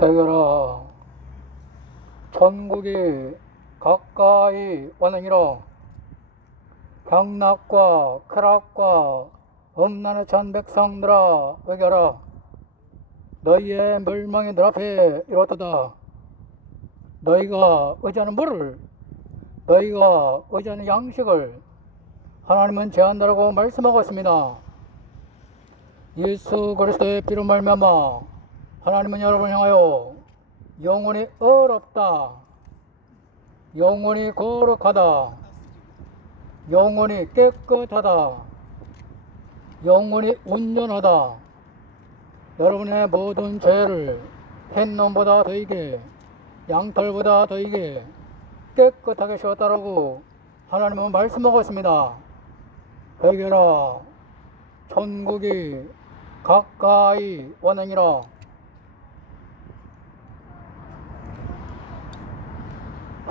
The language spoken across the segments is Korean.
되거라 천국이 가까이 오느니라 병락과 크락과 엄난의 천 백성들아 의겨라 너희의 멸망이 늘 앞에 이렇도다. 너희가 의지하는 물을 너희가 의지하는 양식을 하나님은 제한다라고 말씀하고 있습니다. 예수 그리스도의 피로 말미암아 하나님은 여러분을 향하여 영원히 어렵다. 영원히 거룩하다. 영원히 깨끗하다. 영원히 온전하다. 여러분의 모든 죄를 햇놈보다 더이게 양털보다 더이게 깨끗하게 씌웠다라고 하나님은 말씀하고 있습니다. 회개라. 천국이 가까이 원행이라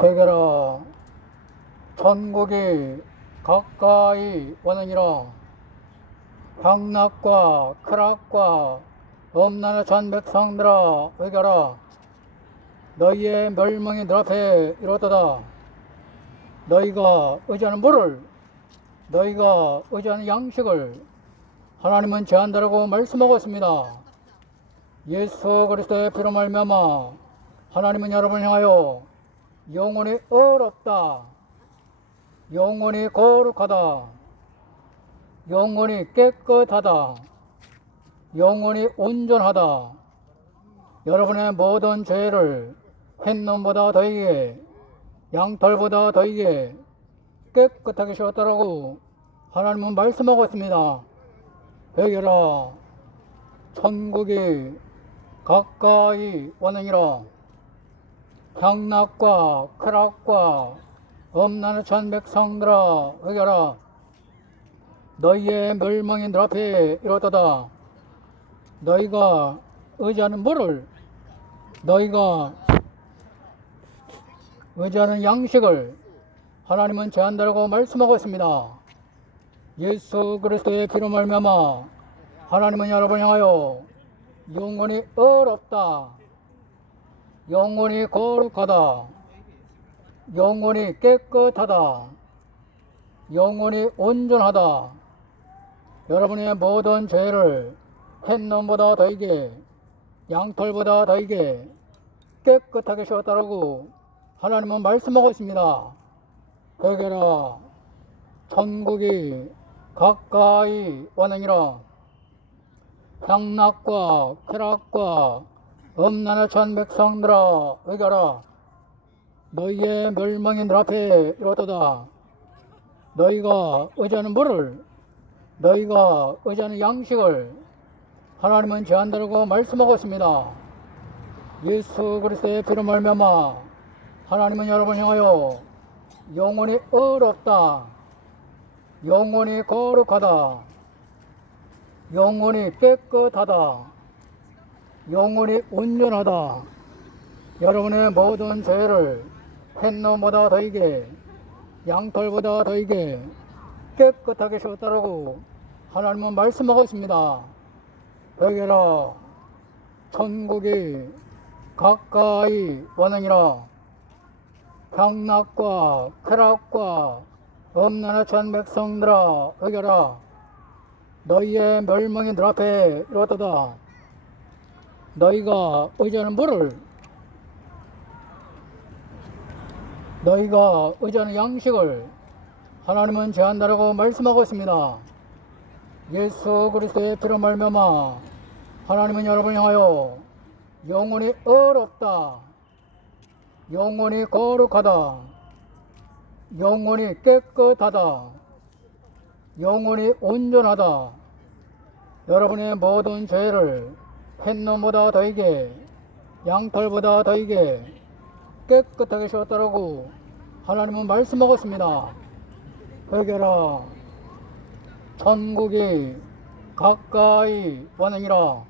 회개라. 천국이 가까이 원행이라. 향락과 크락과 엄나의 전 백성들아 회개라. 너희의 멸망이 늘 앞에 이렇도다. 너희가 의지하는 물을 너희가 의지하는 양식을 하나님은 제한다라고 말씀하고 있습니다. 예수 그리스도의 피로 말미암아 하나님은 여러분을 향하여 영원히 어렵다. 영원히 거룩하다. 영원히 깨끗하다. 영원히 온전하다. 여러분의 모든 죄를 햇놈보다 더이게 양털보다 더이게 깨끗하게 씌웠다라고 하나님은 말씀하고 있습니다. 회개라 천국이 가까이 원행이라 향락과 크락과 엄나는 천 백성들아 회개라 너희의 멸망이 늘 앞에 이렇도다 너희가 의지하는 물을 너희가 의지하는 양식을 하나님은 제한다라고 말씀하고 있습니다. 예수 그리스도의 피로 말미암아 하나님은 여러분 향하여 영원히 어렵다. 영원히 거룩하다. 영원히 깨끗하다. 영원히 온전하다. 여러분의 모든 죄를 햇놈보다 더이게 양털보다 더이게 깨끗하게 씌웠다라고 하나님은 말씀하고 있습니다. 회개라 천국이 가까이 원행이라 향락과 쾌락과 엄난의 천 백성들아 의겨라 너희의 멸망이 늘 앞에 이렇도다 너희가 의지하는 물을 너희가 의지하는 양식을 하나님은 제한다라고 말씀하고 있습니다 예수 그리스도의 피로 말미암아 하나님은 여러분 향하여 영원히 어렵다 영원히 거룩하다. 영원히 깨끗하다. 영원히 온전하다. 여러분의 모든 죄를 햇놈보다 더이게 양털보다 더이게 깨끗하게 씌웠다라고 하나님은 말씀하고 있습니다. 회개라 천국이 가까이 원행이라 향락과 쾌락과 엄나나 천 백성들아 의겨라 너희의 멸망이 늘 앞에 이렇도다 너희가 의지하는 물을 너희가 의지하는 양식을 하나님은 제한다라고 말씀하고 있습니다 예수 그리스도의 피로 말미암아 하나님은 여러분을 향하여 영원히 어렵다 영원히 거룩하다 영원히 깨끗하다. 영원히 온전하다. 여러분의 모든 죄를 햇놈보다 더이게 양털보다 더이게 깨끗하게 씌웠다라고 하나님은 말씀하고 있습니다. 회개라 천국이 가까이 원행이라